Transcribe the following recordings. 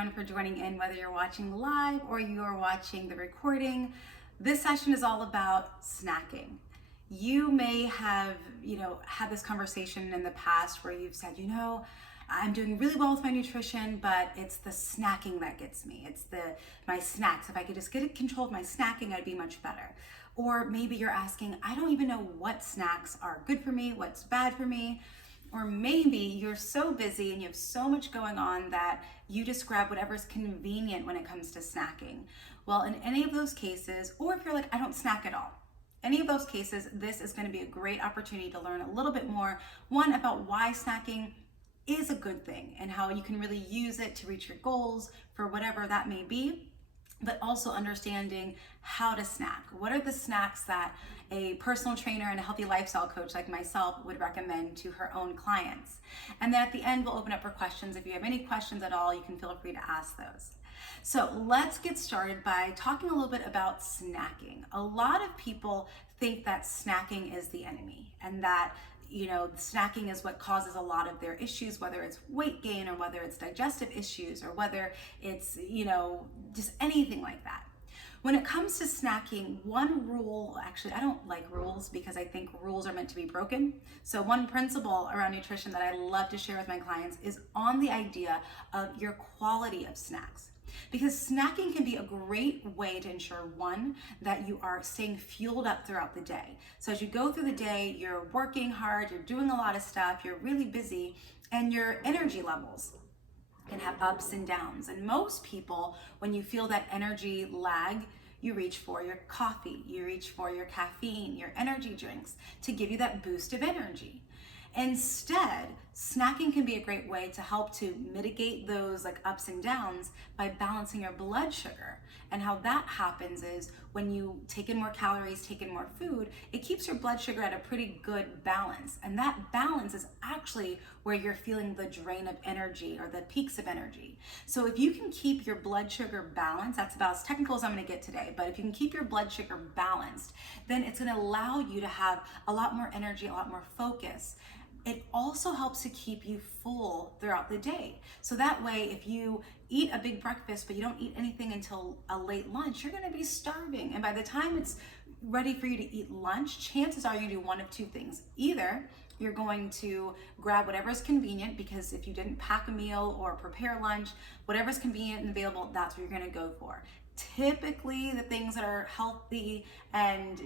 everyone for joining in, whether you're watching live or you're watching the recording. This session is all about snacking. You may have, had this conversation in the past where you've said, I'm doing really well with my nutrition, but it's the snacking that gets me. It's my snacks. If I could just get control of my snacking, I'd be much better. Or maybe you're asking, I don't even know what snacks are good for me, what's bad for me. Or maybe you're so busy and you have so much going on that you just grab whatever's convenient when it comes to snacking. Well, in any of those cases, or if you're like, I don't snack at all, any of those cases, this is going to be a great opportunity to learn a little bit more, one, about why snacking is a good thing and how you can really use it to reach your goals for whatever that may be, but also understanding how to snack. What are the snacks that a personal trainer and a healthy lifestyle coach like myself would recommend to her own clients? And then at the end, we'll open up for questions. If you have any questions at all, you can feel free to ask those. So let's get started by talking a little bit about snacking. A lot of people think that snacking is the enemy and that snacking is what causes a lot of their issues, whether it's weight gain or whether it's digestive issues or whether it's, just anything like that. When it comes to snacking, one rule, actually, I don't like rules because I think rules are meant to be broken. So one principle around nutrition that I love to share with my clients is on the idea of your quality of snacks. Because snacking can be a great way to ensure, one, that you are staying fueled up throughout the day. So as you go through the day, you're working hard, you're doing a lot of stuff, you're really busy, and your energy levels can have ups and downs. And most people, when you feel that energy lag, you reach for your coffee, you reach for your caffeine, your energy drinks to give you that boost of energy. Instead, snacking can be a great way to help to mitigate those ups and downs by balancing your blood sugar. And how that happens is when you take in more calories, take in more food, it keeps your blood sugar at a pretty good balance. And that balance is actually where you're feeling the drain of energy or the peaks of energy. So if you can keep your blood sugar balanced, that's about as technical as I'm gonna get today, but if you can keep your blood sugar balanced, then it's gonna allow you to have a lot more energy, a lot more focus. It also helps to keep you full throughout the day. So that way, if you eat a big breakfast, but you don't eat anything until a late lunch, you're gonna be starving. And by the time it's ready for you to eat lunch, chances are you're gonna do one of two things. Either you're going to grab whatever's convenient, because if you didn't pack a meal or prepare lunch, whatever's convenient and available, that's what you're gonna go for. Typically, the things that are healthy and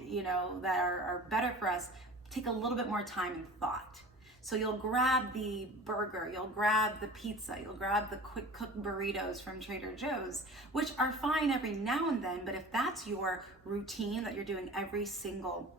that are better for us take a little bit more time and thought. So you'll grab the burger, you'll grab the pizza, you'll grab the quick cook burritos from Trader Joe's, which are fine every now and then, but if that's your routine that you're doing every single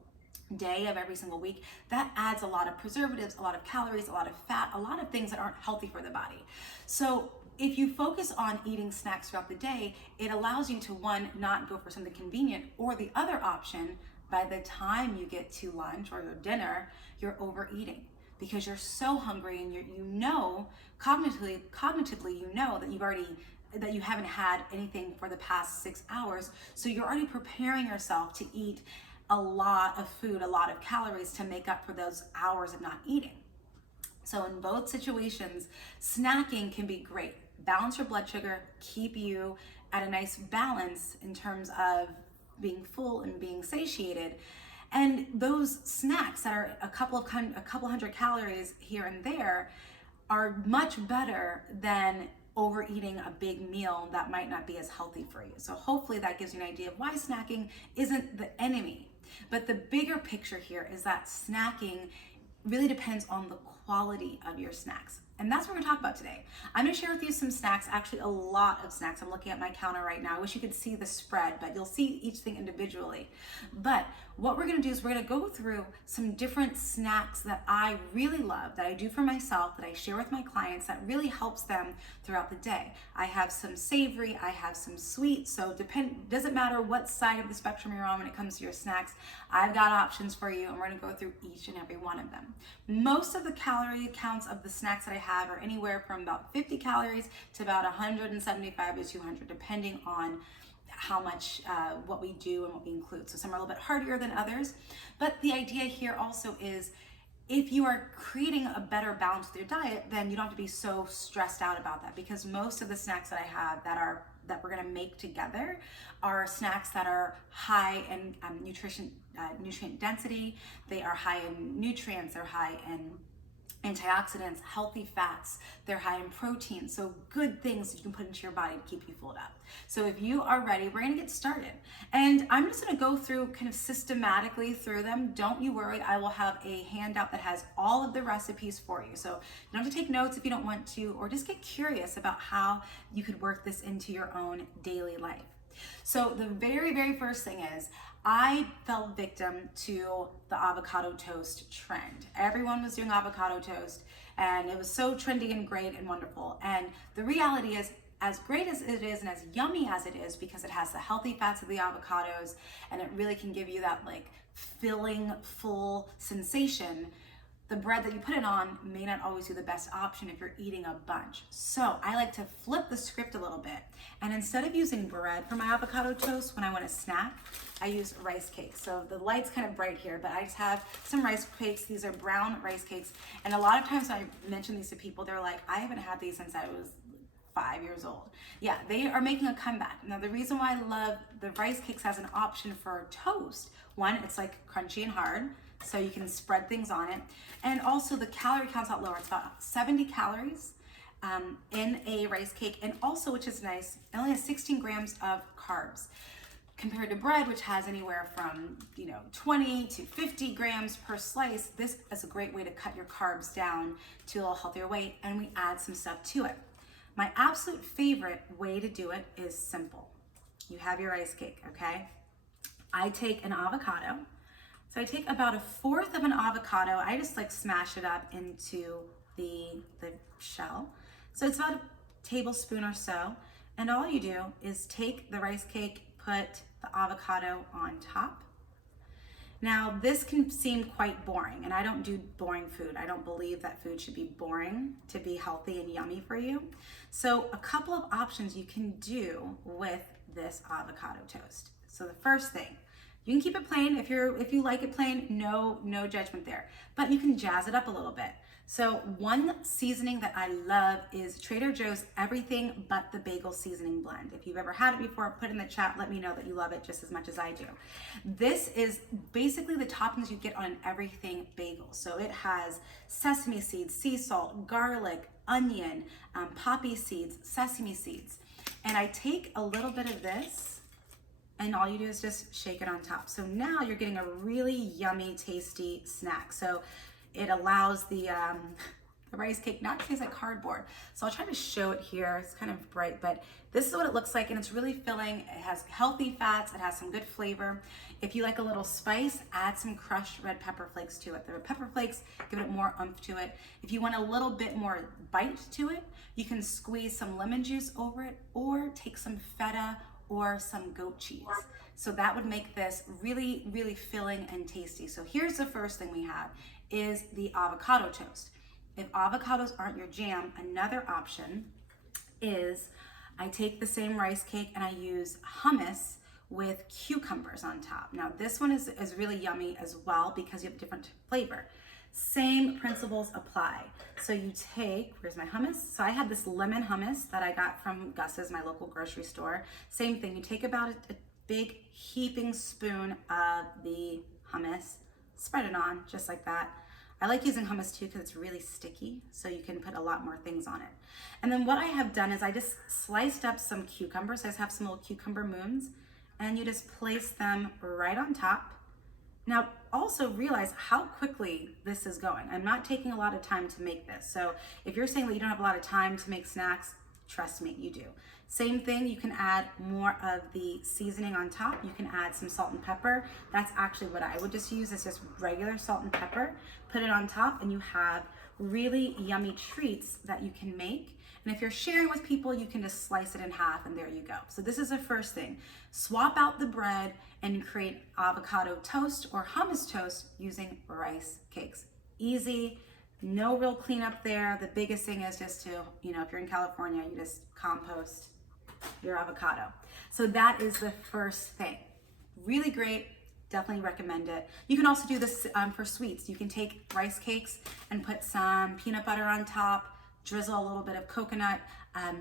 day of every single week, that adds a lot of preservatives, a lot of calories, a lot of fat, a lot of things that aren't healthy for the body. So if you focus on eating snacks throughout the day, it allows you to, one, not go for something convenient, or the other option, by the time you get to lunch or your dinner, you're overeating. Because you're so hungry and cognitively that you haven't had anything for the past 6 hours. So you're already preparing yourself to eat a lot of food, a lot of calories to make up for those hours of not eating. So in both situations, snacking can be great. Balance your blood sugar, keep you at a nice balance in terms of being full and being satiated. And those snacks that are a couple hundred calories here and there are much better than overeating a big meal that might not be as healthy for you. So hopefully that gives you an idea of why snacking isn't the enemy. But the bigger picture here is that snacking really depends on the quality of your snacks. And that's what we're gonna talk about today. I'm gonna share with you some snacks, actually a lot of snacks. I'm looking at my counter right now. I wish you could see the spread, but you'll see each thing individually. But what we're gonna do is we're gonna go through some different snacks that I really love, that I do for myself, that I share with my clients, that really helps them throughout the day. I have some savory, I have some sweet, so doesn't matter what side of the spectrum you're on when it comes to your snacks, I've got options for you, and we're gonna go through each and every one of them. Most of the calorie counts of the snacks that I have are anywhere from about 50 calories to about 175 to 200, depending on how much, what we do and what we include. So some are a little bit heartier than others. But the idea here also is if you are creating a better balance with your diet, then you don't have to be so stressed out about that, because most of the snacks that I have that we're gonna make together are snacks that are high in nutrient density. They are high in nutrients. They're high in antioxidants, healthy fats, they're high in protein, so good things you can put into your body to keep you filled up. So if you are ready, we're gonna get started. And I'm just gonna go through kind of systematically through them. Don't you worry, I will have a handout that has all of the recipes for you. So you don't have to take notes if you don't want to, or just get curious about how you could work this into your own daily life. So the very, very first thing is, I fell victim to the avocado toast trend. Everyone was doing avocado toast, and it was so trendy and great and wonderful. And the reality is, as great as it is and as yummy as it is, because it has the healthy fats of the avocados and it really can give you that like filling, full sensation, the bread that you put it on may not always be the best option if you're eating a bunch. So I like to flip the script a little bit. And instead of using bread for my avocado toast when I want to snack, I use rice cakes. So the light's kind of bright here, but I just have some rice cakes. These are brown rice cakes. And a lot of times when I mention these to people, they're like, I haven't had these since I was 5 years old. Yeah, they are making a comeback. Now, the reason why I love the rice cakes as an option for toast, one, it's like crunchy and hard, so you can spread things on it. And also the calorie count's a lot lower. It's about 70 calories in a rice cake. And also, which is nice, it only has 16 grams of carbs, compared to bread, which has anywhere from 20 to 50 grams per slice. This is a great way to cut your carbs down to a little healthier weight, and we add some stuff to it. My absolute favorite way to do it is simple. You have your rice cake, okay? I take an avocado. So I take about 1/4 of an avocado. I just like smash it up into the shell. So it's about a tablespoon or so. And all you do is take the rice cake, put the avocado on top. Now, this can seem quite boring, and I don't do boring food. I don't believe that food should be boring to be healthy and yummy for you. So a couple of options you can do with this avocado toast. So the first thing, you can keep it plain. If you like it plain, no judgment there. But you can jazz it up a little bit. So one seasoning that I love is Trader Joe's Everything But the Bagel Seasoning Blend. If you've ever had it before, put it in the chat. Let me know that you love it just as much as I do. This is basically the toppings you get on an everything bagel. So it has sesame seeds, sea salt, garlic, onion, poppy seeds, sesame seeds. And I take a little bit of this, and all you do is just shake it on top. So now you're getting a really yummy, tasty snack. So it allows the rice cake not to taste like cardboard. So I'll try to show it here. It's kind of bright, but this is what it looks like, and it's really filling. It has healthy fats. It has some good flavor. If you like a little spice, add some crushed red pepper flakes to it. The red pepper flakes give it more oomph to it. If you want a little bit more bite to it, you can squeeze some lemon juice over it, or take some feta or some goat cheese. So that would make this really, really filling and tasty. So here's the first thing we have is the avocado toast. If avocados aren't your jam, another option is I take the same rice cake and I use hummus with cucumbers on top. Now this one is really yummy as well because you have different flavor. Same principles apply. So you take, where's my hummus? So I had this lemon hummus that I got from Gus's, my local grocery store. Same thing, you take about a big heaping spoon of the hummus, spread it on just like that. I like using hummus too because it's really sticky, so you can put a lot more things on it. And then what I have done is I just sliced up some cucumbers. I just have some little cucumber moons, and you just place them right on top. Now, also realize how quickly this is going. I'm not taking a lot of time to make this. So if you're saying that you don't have a lot of time to make snacks, trust me, you do. Same thing, you can add more of the seasoning on top. You can add some salt and pepper. That's actually what I would just use, is just regular salt and pepper. Put it on top and you have really yummy treats that you can make. And if you're sharing with people, you can just slice it in half and there you go. So this is the first thing. Swap out the bread and create avocado toast or hummus toast using rice cakes. Easy, no real cleanup there. The biggest thing is just to, if you're in California, you just compost your avocado. So that is the first thing. Really great, definitely recommend it. You can also do this for sweets. You can take rice cakes and put some peanut butter on top, drizzle a little bit of coconut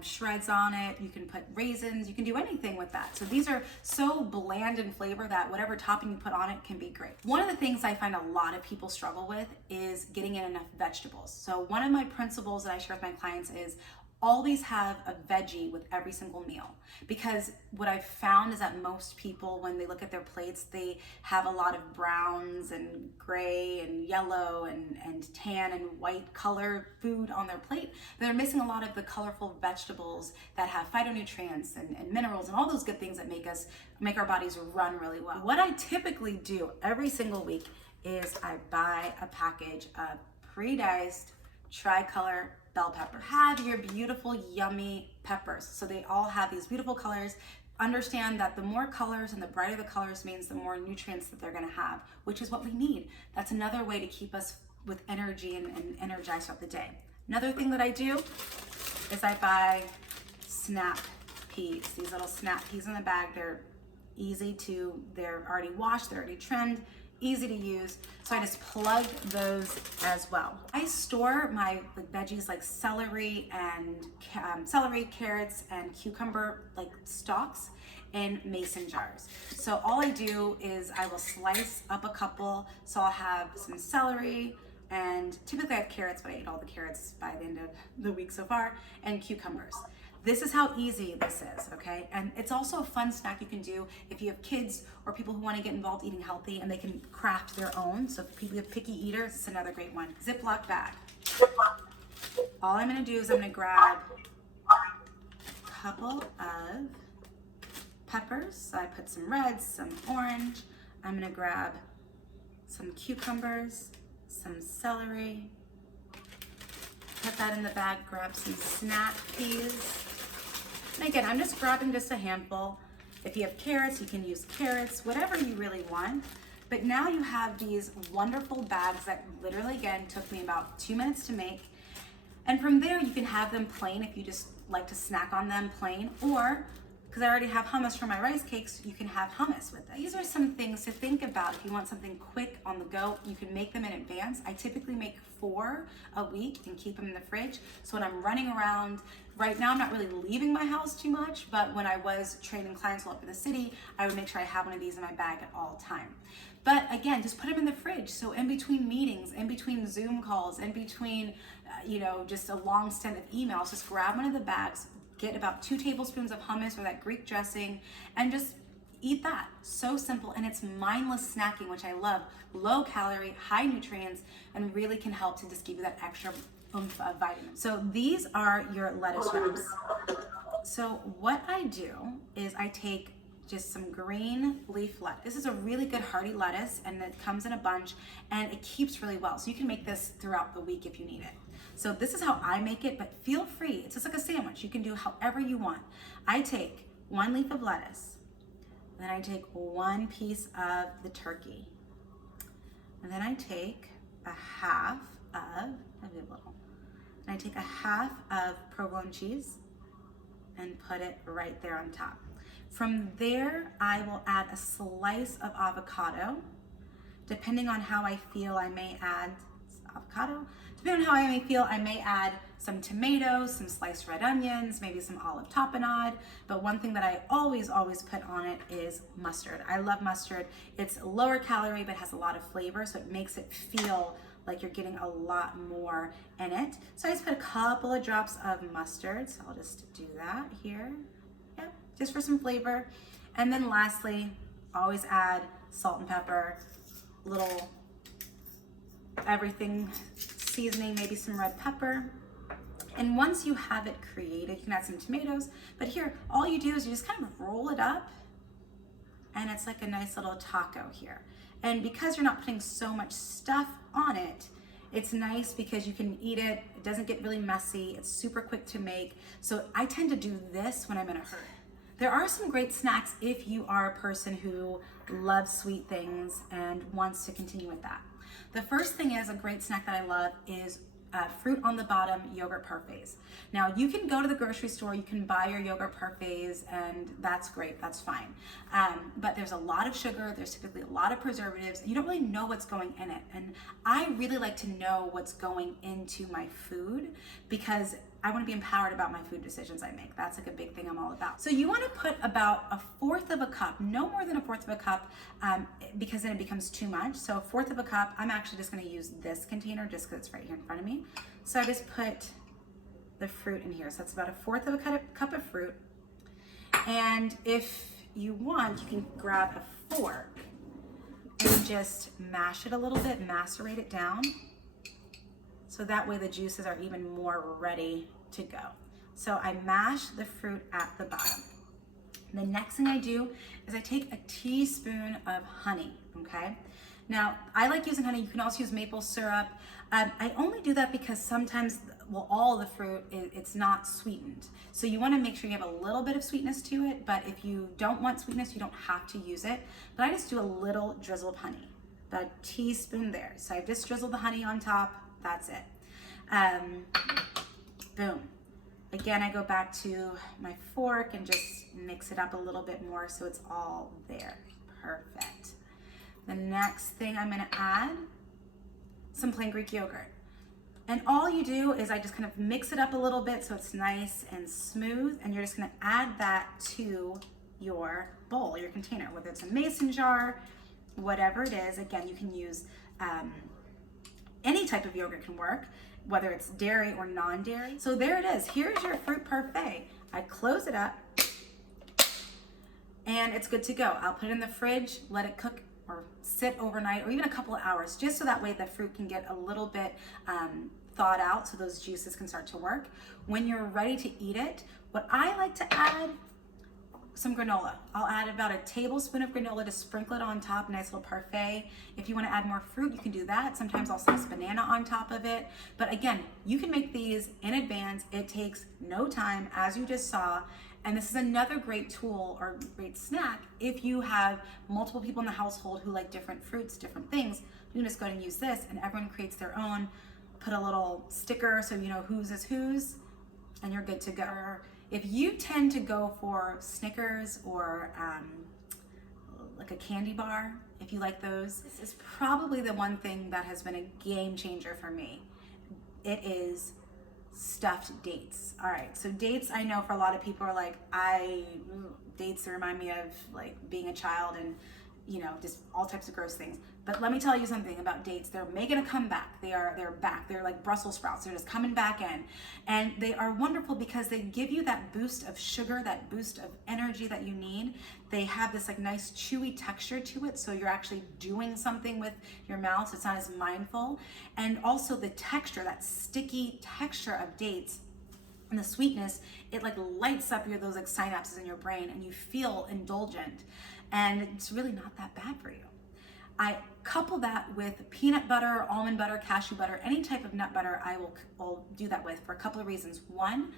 shreds on it. You can put raisins. You can do anything with that. So these are so bland in flavor that whatever topping you put on it can be great. One of the things I find a lot of people struggle with is getting in enough vegetables. So one of my principles that I share with my clients is always have a veggie with every single meal, because what I've found is that most people, when they look at their plates, they have a lot of browns and gray and yellow and tan and white color food on their plate, but they're missing a lot of the colorful vegetables that have phytonutrients and minerals and all those good things that make our bodies run really well. What I typically do every single week is I buy a package of pre-diced tricolor bell pepper. Have your beautiful, yummy peppers. So they all have these beautiful colors. Understand that the more colors and the brighter the colors means the more nutrients that they're gonna have, which is what we need. That's another way to keep us with energy and energized throughout the day. Another thing that I do is I buy snap peas. These little snap peas in the bag, they're they're already washed, they're already trimmed, easy to use. So I just plug those as well. I store my veggies like celery, carrots, and cucumber stalks in mason jars. So all I do is I will slice up a couple. So I'll have some celery, and typically I have carrots, but I ate all the carrots by the end of the week so far, and cucumbers. This is how easy this is, okay? And it's also a fun snack you can do if you have kids or people who want to get involved eating healthy, and they can craft their own. So if people have picky eaters, it's another great one. Ziploc bag. All I'm gonna do is I'm gonna grab a couple of peppers. So I put some reds, some orange. I'm gonna grab some cucumbers, some celery. Put that in the bag, grab some snap peas. And again, I'm just grabbing just a handful. If you have carrots, you can use carrots, whatever you really want. But now you have these wonderful bags that literally, again, took me about 2 minutes to make. And from there, you can have them plain if you just like to snack on them plain, or because I already have hummus for my rice cakes, you can have hummus with it. These are some things to think about. If you want something quick on the go, you can make them in advance. I typically make 4 a week and keep them in the fridge. So when I'm running around, right now I'm not really leaving my house too much, but when I was training clients all over the city, I would make sure I have one of these in my bag at all time. But again, just put them in the fridge. So in between meetings, in between Zoom calls, in between, just a long stint of emails, just grab one of the bags, get about 2 tablespoons of hummus or that Greek dressing, and just eat that. So simple, and it's mindless snacking, which I love. Low calorie, high nutrients, and really can help to just give you that extra oomph of vitamins. So these are your lettuce wraps. So what I do is I take just some green leaf lettuce. This is a really good hearty lettuce, and it comes in a bunch, and it keeps really well. So you can make this throughout the week if you need it. So this is how I make it, but feel free. It's just like a sandwich. You can do however you want. I take 1 leaf of lettuce, then I take 1 piece of the turkey, and then I take a half of provolone cheese and put it right there on top. From there, I will add a slice of avocado. Depending on how I feel, I may add some tomatoes, some sliced red onions, maybe some olive tapenade. But one thing that I always put on it is mustard. I love mustard. It's lower calorie, but has a lot of flavor, so it makes it feel like you're getting a lot more in it. So I just put a couple of drops of mustard. So I'll just do that here. Yep, just for some flavor. And then lastly, always add salt and pepper, little everything seasoning, maybe some red pepper. And once you have it created, you can add some tomatoes. But here, all you do is you just kind of roll it up, and it's like a nice little taco here. And because you're not putting so much stuff on it, it's nice because you can eat it. It doesn't get really messy. It's super quick to make. So I tend to do this when I'm in a hurry. There are some great snacks if you are a person who loves sweet things and wants to continue with that. The first thing is a great snack that I love is fruit on the bottom yogurt parfaits. Now you can go to the grocery store, you can buy your yogurt parfaits, and that's great, that's fine. But there's a lot of sugar, there's typically a lot of preservatives, and you don't really know what's going in it. And I really like to know what's going into my food because I want to be empowered about my food decisions I make. That's like a big thing I'm all about. So you want to put about 1/4 of a cup, no more than 1/4 of a cup, because then it becomes too much. So 1/4 of a cup, I'm actually just going to use this container just because it's right here in front of me. So I just put the fruit in here. So that's about 1/4 of a cup of fruit. And if you want, you can grab a fork and just mash it a little bit, macerate it down. So that way the juices are even more ready to go. So I mash the fruit at the bottom. The next thing I do is I take a teaspoon of honey, okay? Now, I like using honey. You can also use maple syrup. I only do that because sometimes, well, all the fruit, it's not sweetened. So you wanna make sure you have a little bit of sweetness to it, but if you don't want sweetness, you don't have to use it. But I just do a little drizzle of honey, about a teaspoon there. So I've just drizzled the honey on top. That's it. Boom. Again, I go back to my fork and just mix it up a little bit more so it's all there. Perfect. The next thing I'm gonna add some plain Greek yogurt. And all you do is I just kind of mix it up a little bit so it's nice and smooth, and you're just gonna add that to your bowl, your container, whether it's a mason jar, whatever it is. Again, you can use any type of yogurt can work, whether it's dairy or non-dairy. So there it is. Here's your fruit parfait. I close it up and it's good to go. I'll put it in the fridge, let it cook or sit overnight or even a couple of hours, just so that way the fruit can get a little bit thawed out so those juices can start to work. When you're ready to eat it, what I like to add, some granola. I'll add about a tablespoon of granola to sprinkle it on top, nice little parfait. If you want to add more fruit, you can do that. Sometimes I'll slice banana on top of it. But again, you can make these in advance. It takes no time, as you just saw. And this is another great tool or great snack if you have multiple people in the household who like different fruits, different things. You can just go ahead and use this, and everyone creates their own. Put a little sticker so you know whose is whose, and you're good to go. If you tend to go for Snickers or like a candy bar, if you like those, this is probably the one thing that has been a game changer for me. It is stuffed dates. All right, so dates, I know for a lot of people are like, dates remind me of like being a child and just all types of gross things. But let me tell you something about dates. They're making a comeback. They're back. They're like Brussels sprouts. They're just coming back in. And they are wonderful because they give you that boost of sugar, that boost of energy that you need. They have this like nice chewy texture to it, so you're actually doing something with your mouth, so it's not as mindful. And also the texture, that sticky texture of dates, and the sweetness, it like lights up those like synapses in your brain, and you feel indulgent, and it's really not that bad for you. I couple that with peanut butter, almond butter, cashew butter, any type of nut butter. I'll do that with for a couple of reasons. One,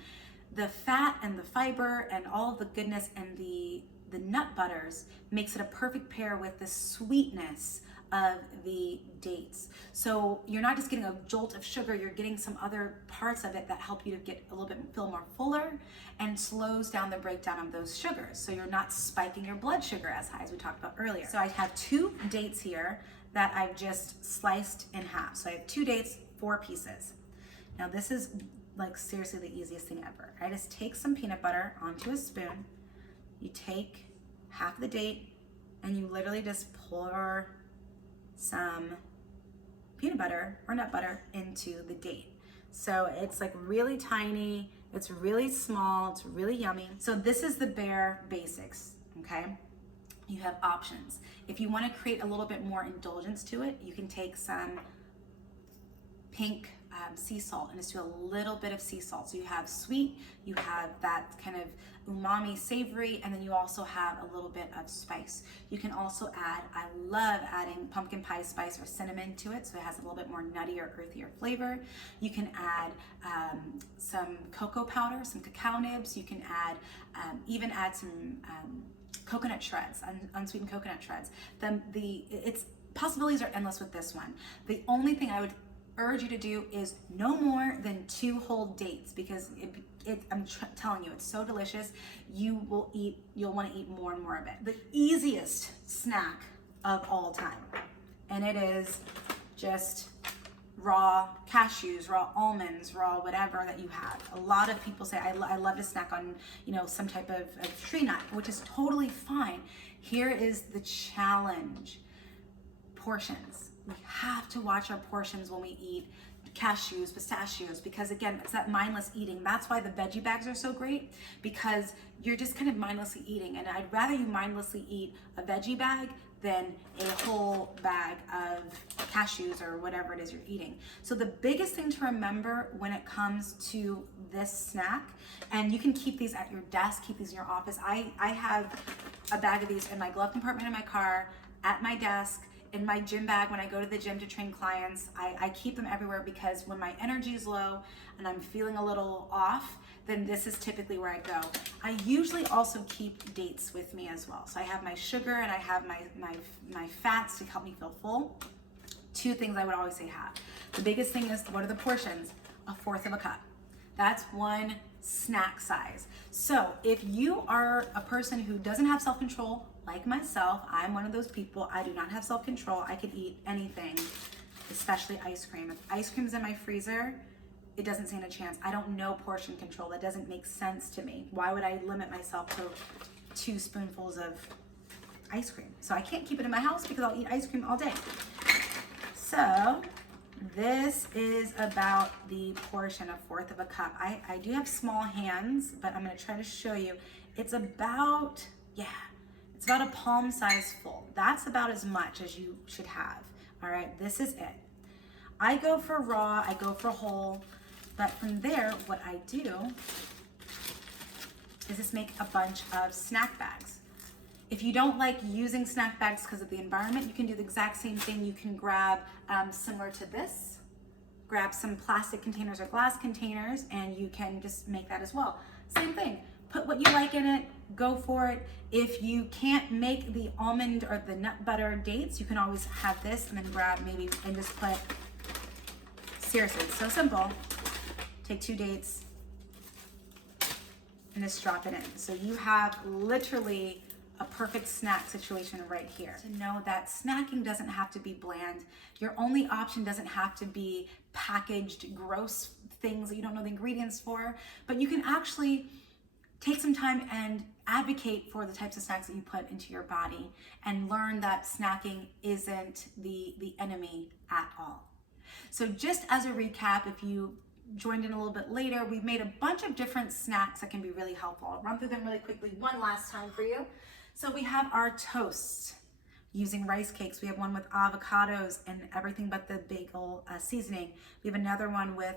the fat and the fiber and all of the goodness and the nut butters makes it a perfect pair with the sweetness of the dates. So you're not just getting a jolt of sugar, you're getting some other parts of it that help you to get a little bit, feel more fuller, and slows down the breakdown of those sugars. So you're not spiking your blood sugar as high as we talked about earlier. So I have 2 dates here that I've just sliced in half. So I have 2 dates, 4 pieces. Now this is like seriously the easiest thing ever. I just take some peanut butter onto a spoon. You take half the date and you literally just pour some peanut butter or nut butter into the date. So it's like really tiny, it's really small, it's really yummy. So this is the bare basics, okay? You have options. If you want to create a little bit more indulgence to it, you can take some pink sea salt and just do a little bit of sea salt. So you have sweet, you have that kind of umami savory, and then you also have a little bit of spice. You can also add, I love adding pumpkin pie spice or cinnamon to it, so it has a little bit more nutty or earthier flavor. You can add some cocoa powder, some cacao nibs. You can add, even add some coconut shreds, unsweetened coconut shreds. Its possibilities are endless with this one. The only thing I would urge you to do is no more than 2 whole dates, because telling you, it's so delicious. You'll want to eat more and more of it. The easiest snack of all time, and it is just raw cashews, raw almonds, raw whatever that you have. A lot of people say, I love to snack on, some type of tree nut, which is totally fine. Here is the challenge. Portions. We have to watch our portions when we eat cashews, pistachios, because again, it's that mindless eating. That's why the veggie bags are so great, because you're just kind of mindlessly eating. And I'd rather you mindlessly eat a veggie bag than a whole bag of cashews or whatever it is you're eating. So the biggest thing to remember when it comes to this snack, and you can keep these at your desk, keep these in your office. I have a bag of these in my glove compartment in my car, at my desk, in my gym bag when I go to the gym to train clients. I keep them everywhere, because when my energy is low and I'm feeling a little off, then this is typically where I go. I usually also keep dates with me as well. So I have my sugar and I have my fats to help me feel full. 2 things I would always say have. The biggest thing is, what are the portions? 1/4 of a cup. That's 1 snack size. So if you are a person who doesn't have self-control, like myself, I'm one of those people. I do not have self-control. I could eat anything, especially ice cream. If ice cream is in my freezer, it doesn't stand a chance. I don't know portion control. That doesn't make sense to me. Why would I limit myself to 2 spoonfuls of ice cream? So I can't keep it in my house, because I'll eat ice cream all day. So this is about the portion, 1/4 of a cup. I do have small hands, but I'm gonna try to show you. It's about a palm size full. That's about as much as you should have. All right, this is it. I go for raw, I go for whole, but from there, what I do is just make a bunch of snack bags. If you don't like using snack bags because of the environment, you can do the exact same thing. You can grab, similar to this, grab some plastic containers or glass containers, and you can just make that as well. Same thing. Put what you like in it, go for it. If you can't make the almond or the nut butter dates, you can always have this and then grab maybe and just put, seriously, it's so simple. Take 2 dates and just drop it in. So you have literally a perfect snack situation right here. To know that snacking doesn't have to be bland. Your only option doesn't have to be packaged, gross things that you don't know the ingredients for, but you can actually take some time and advocate for the types of snacks that you put into your body, and learn that snacking isn't the enemy at all. So just as a recap, if you joined in a little bit later, we've made a bunch of different snacks that can be really helpful. I'll run through them really quickly one last time for you. So we have our toasts using rice cakes. We have one with avocados and everything but the bagel seasoning. We have another one with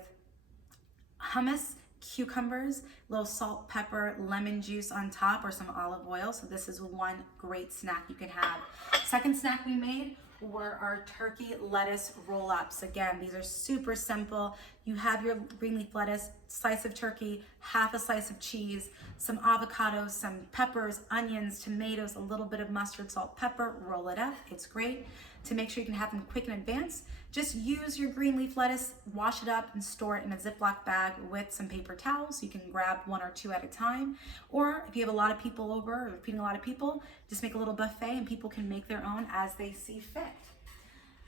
hummus, cucumbers, little salt, pepper, lemon juice on top, or some olive oil. So this is one great snack you can have. Second snack we made were our turkey lettuce roll-ups. Again, these are super simple. You have your green leaf lettuce, slice of turkey, half a slice of cheese, some avocados, some peppers, onions, tomatoes, a little bit of mustard, salt, pepper, roll it up. It's great. To make sure you can have them quick in advance, just use your green leaf lettuce, wash it up, and store it in a Ziploc bag with some paper towels. So you can grab 1 or 2 at a time. Or if you have a lot of people over, or feeding a lot of people, just make a little buffet and people can make their own as they see fit.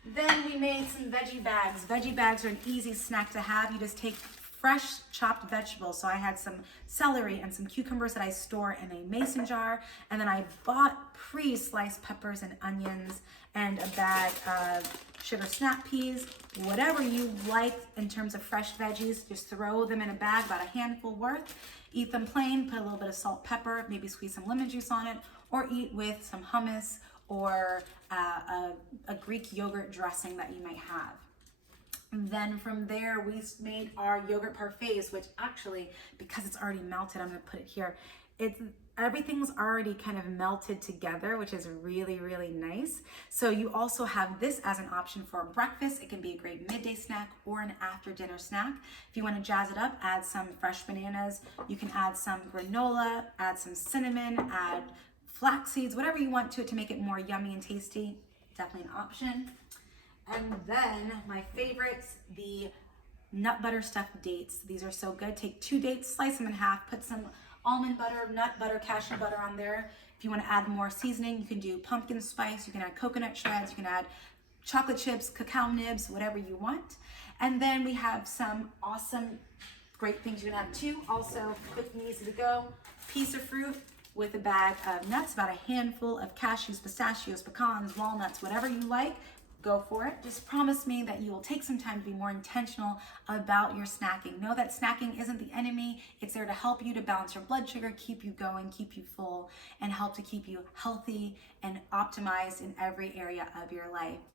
Then we made some veggie bags. Veggie bags are an easy snack to have. You just take fresh chopped vegetables. So I had some celery and some cucumbers that I store in a mason jar. And then I bought pre-sliced peppers and onions and a bag of sugar snap peas. Whatever you like in terms of fresh veggies, just throw them in a bag, about a handful worth. Eat them plain, put a little bit of salt, pepper, maybe squeeze some lemon juice on it, or eat with some hummus or a Greek yogurt dressing that you might have. And then from there, we made our yogurt parfaits, which actually, because it's already melted, I'm gonna put it here. Everything's already kind of melted together, which is really, really nice. So you also have this as an option for breakfast. It can be a great midday snack or an after dinner snack. If you want to jazz it up, add some fresh bananas. You can add some granola, add some cinnamon, add flax seeds, whatever you want to it to make it more yummy and tasty. Definitely an option. And then my favorites, the nut butter stuffed dates. These are so good. Take 2 dates, slice them in half, put some almond butter, nut butter, cashew butter on there. If you want to add more seasoning, you can do pumpkin spice, you can add coconut shreds, you can add chocolate chips, cacao nibs, whatever you want. And then we have some awesome, great things you can have too. Also, quick and easy to go. Piece of fruit with a bag of nuts, about a handful of cashews, pistachios, pecans, walnuts, whatever you like. Go for it. Just promise me that you will take some time to be more intentional about your snacking. Know that snacking isn't the enemy. It's there to help you to balance your blood sugar, keep you going, keep you full, and help to keep you healthy and optimized in every area of your life.